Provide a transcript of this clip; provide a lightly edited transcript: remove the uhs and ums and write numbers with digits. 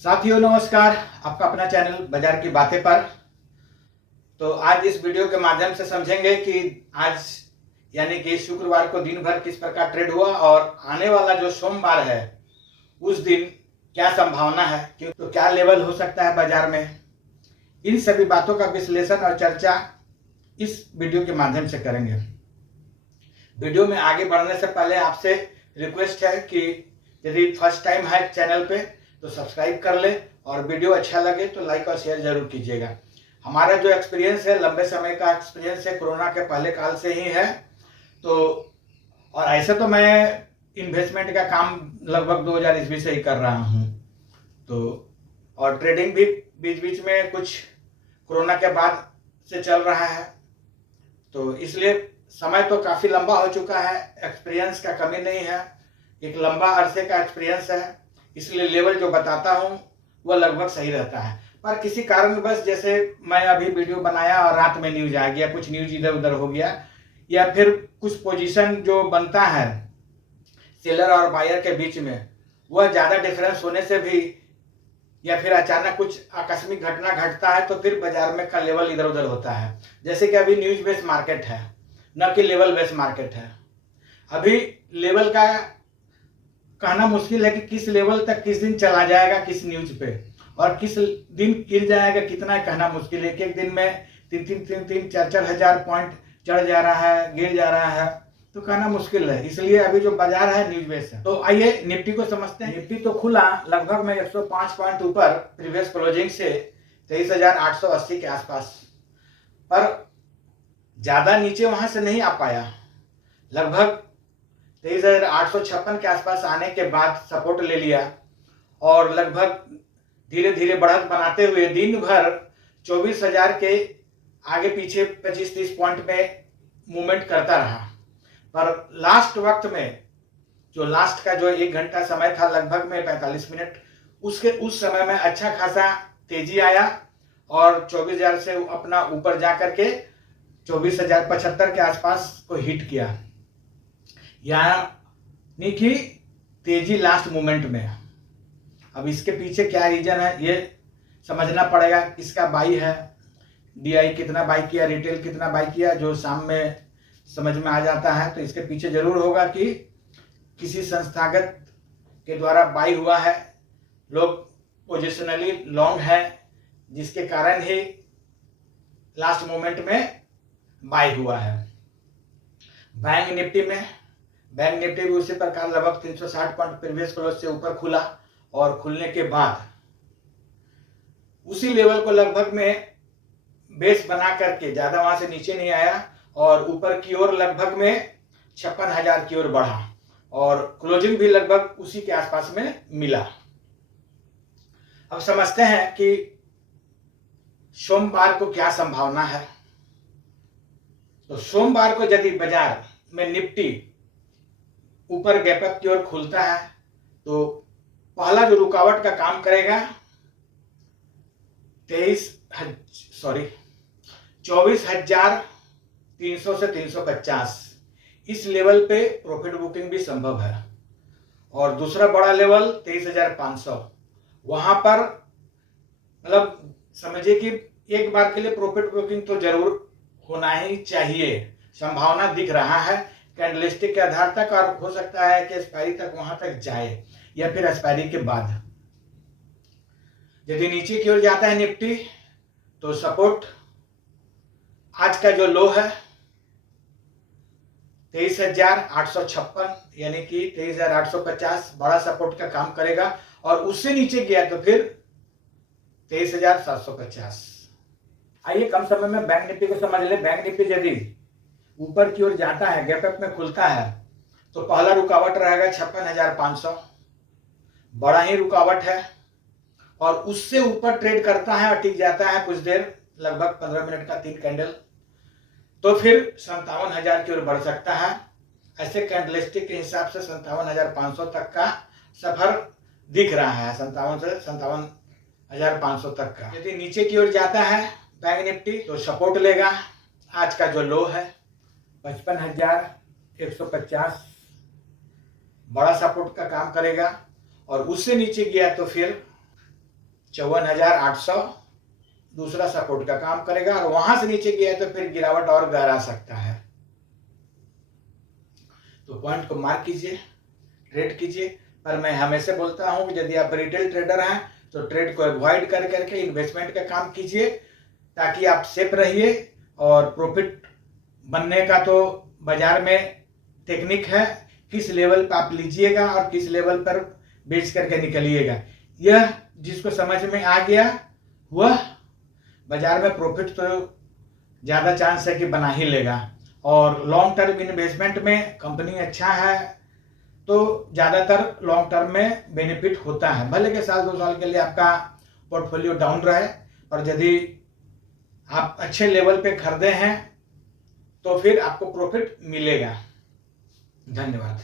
साथियों नमस्कार, आपका अपना चैनल बाजार की बातें पर। तो आज इस वीडियो के माध्यम से समझेंगे कि आज यानी कि शुक्रवार को दिन भर किस प्रकार ट्रेड हुआ और आने वाला जो सोमवार है उस दिन क्या संभावना है, क्यों तो क्या लेवल हो सकता है बाजार में। इन सभी बातों का विश्लेषण और चर्चा इस वीडियो के माध्यम से करेंगे। वीडियो में आगे बढ़ने से पहले आपसे रिक्वेस्ट है कि यदि फर्स्ट टाइम है चैनल पे तो सब्सक्राइब कर ले और वीडियो अच्छा लगे तो लाइक और शेयर जरूर कीजिएगा। हमारा जो एक्सपीरियंस है, लंबे समय का एक्सपीरियंस है, कोरोना के पहले काल से ही है। तो और ऐसे तो मैं इन्वेस्टमेंट का काम लगभग 2000 ईस्वी से ही कर रहा हूँ। तो और ट्रेडिंग भी बीच बीच में कुछ कोरोना के बाद से चल रहा है। तो इसलिए समय तो काफ़ी लंबा हो चुका है, एक्सपीरियंस का कमी नहीं है, एक लंबा अरसे का एक्सपीरियंस है, इसलिए लेवल जो बताता हूँ वह लगभग सही रहता है। पर किसी कारणवश जैसे मैं अभी वीडियो बनाया और रात में न्यूज आ गया, कुछ न्यूज इधर उधर हो गया, या फिर कुछ पोजीशन जो बनता है सेलर और बायर के बीच में वह ज़्यादा डिफरेंस होने से भी, या फिर अचानक कुछ आकस्मिक घटना घटता है तो फिर बाजार में का लेवल इधर उधर होता है। जैसे कि अभी न्यूज बेस्ड मार्केट है, न कि लेवल बेस्ड मार्केट है। अभी लेवल का कहना मुश्किल है कि किस लेवल तक किस दिन चला जाएगा, किस न्यूज पे, और किस दिन गिर जाएगा कितना कहना मुश्किल है। एक दिन में 3-4 हजार पॉइंट चढ़ जा रहा है, गिर जा रहा है, तो कहना मुश्किल है। इसलिए अभी जो बाजार है न्यूज बेस है। तो आइए निफ्टी को समझते हैं। निफ्टी तो खुला लगभग में 105 पॉइंट ऊपर प्रीवियस क्लोजिंग से 23,880 के आसपास, पर ज्यादा नीचे वहां से नहीं आ पाया। लगभग 23,856 के आसपास आने के बाद सपोर्ट ले लिया और लगभग धीरे धीरे बढ़त बनाते हुए दिन भर 24,000 के आगे पीछे 25-30 पॉइंट में मूवमेंट करता रहा। पर लास्ट वक्त में जो लास्ट का जो 1 घंटा समय था, लगभग में 45 मिनट, उस समय में अच्छा खासा तेजी आया और 24,000 से अपना ऊपर जा करके 24,075 के आसपास को हिट किया। यानी कि तेजी लास्ट मोमेंट में। अब इसके पीछे क्या रीजन है ये समझना पड़ेगा। किसका बाई है, डीआई कितना बाई किया, रिटेल कितना बाई किया, जो शाम में समझ में आ जाता है। तो इसके पीछे जरूर होगा कि किसी संस्थागत के द्वारा बाई हुआ है, लोग पोजिशनली लॉन्ग है, जिसके कारण ही लास्ट मोमेंट में बाई हुआ है। बैंक निफ्टी भी उसी प्रकार लगभग 360 पॉइंट प्रीवियस क्लोज से ऊपर खुला और खुलने के बाद उसी लेवल को लगभग में बेस बना करके ज्यादा वहां से नीचे नहीं आया और ऊपर की ओर लगभग में 56,000 की ओर बढ़ा और क्लोजिंग भी लगभग उसी के आसपास में मिला। अब समझते हैं कि सोमवार को क्या संभावना है। तो सोमवार को यदि बाजार में निफ्टी ऊपर गैप अप की ओर खुलता है तो पहला जो रुकावट का काम करेगा 24,300 से 350, इस लेवल पे प्रॉफिट बुकिंग भी संभव है। और दूसरा बड़ा लेवल 23,500, वहां पर मतलब समझिए कि एक बार के लिए प्रॉफिट बुकिंग तो जरूर होना ही चाहिए। संभावना दिख रहा है कैंडलस्टिक के आधार तक, और हो सकता है कि एक्सपायरी तक वहां तक जाए या फिर एक्सपायरी के बाद। यदि नीचे की ओर जाता है निफ्टी तो सपोर्ट आज का जो लो है 23,856 यानी कि 23,850 बड़ा सपोर्ट का काम करेगा, और उससे नीचे गया तो फिर 23,750। आइए कम समय में बैंक निफ्टी को समझ ले। बैंक निफ्टी यदि ऊपर की ओर जाता है, गैप अप में खुलता है, तो पहला रुकावट रहेगा 56,500, बड़ा ही रुकावट है, और उससे ऊपर ट्रेड करता है और टिक जाता है कुछ देर, लगभग 15 मिनट का 3 कैंडल, तो फिर 57,000 की ओर बढ़ सकता है। ऐसे कैंडलस्टिक के हिसाब से 57,500 तक का सफर दिख रहा है, 57 से 57,500 तक का। यदि नीचे की ओर जाता है बैंक निफ्टी तो सपोर्ट लेगा आज का जो लो है 55,150, बड़ा सपोर्ट का काम करेगा, और उससे नीचे गया तो फिर 54,800 दूसरा सपोर्ट का काम करेगा, और वहां से नीचे गया तो फिर गिरावट और गहरा सकता है। तो पॉइंट को मार्क कीजिए, ट्रेड कीजिए। पर मैं हमेशा बोलता हूं कि यदि आप रिटेल ट्रेडर हैं तो ट्रेड को अवॉइड कर करके इन्वेस्टमेंट का काम कीजिए, ताकि आप सेफ रहिए। और प्रॉफिट बनने का तो बाजार में टेक्निक है, किस लेवल पर आप लीजिएगा और किस लेवल पर बेच करके निकलिएगा। यह जिसको समझ में आ गया वह बाजार में प्रॉफिट तो ज़्यादा चांस है कि बना ही लेगा। और लॉन्ग टर्म इन्वेस्टमेंट में कंपनी अच्छा है तो ज़्यादातर लॉन्ग टर्म में बेनिफिट होता है, भले के साल 2 साल के लिए आपका पोर्टफोलियो डाउन रहे, और यदि आप अच्छे लेवल पे खरीदे हैं तो फिर आपको प्रॉफिट मिलेगा। धन्यवाद।